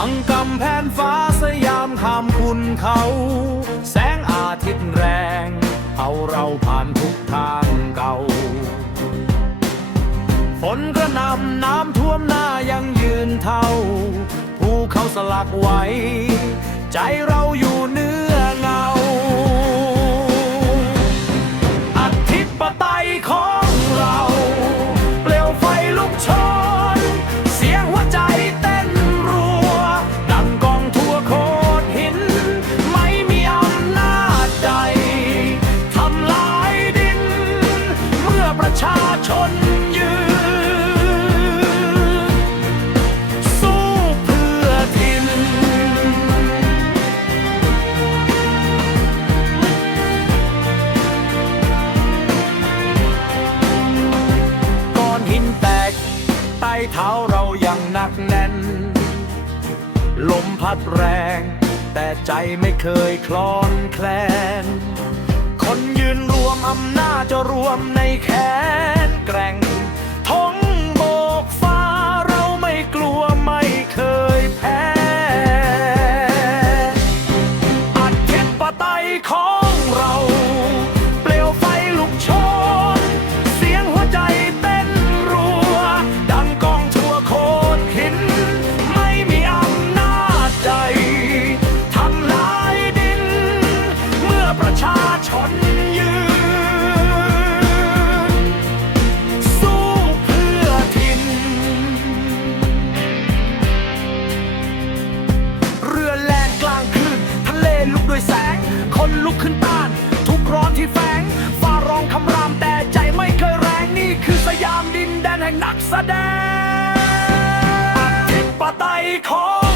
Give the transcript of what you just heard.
ฟังกำแผ่นฟ้าสยามคำคุณเขา แสงอาทิตย์แรง เอาเราผ่านทุกทางเก่า ฝนกระนำน้ำท่วมหน้ายังยืนเท่า ภูเขาสลักไว้ ใจเราอยู่ ชนยืน สู้เพื่อถิ่นก้อนหินแตก ใต้เท้าเรายังหนักแน่น ลมพัดแรง แต่ใจไม่เคยคลอนแคลน คนยืนรวมอำนาจจะรวมในแขน แกร่ง ยแสง คนลุกขึ้นต้าน ทุกร้อนที่แฝงฟ้าร้องคำรามแต่ใจไม่เคยแรงนี่คือสยามดินแดนแห่งนักแสดงอธิปไตยของ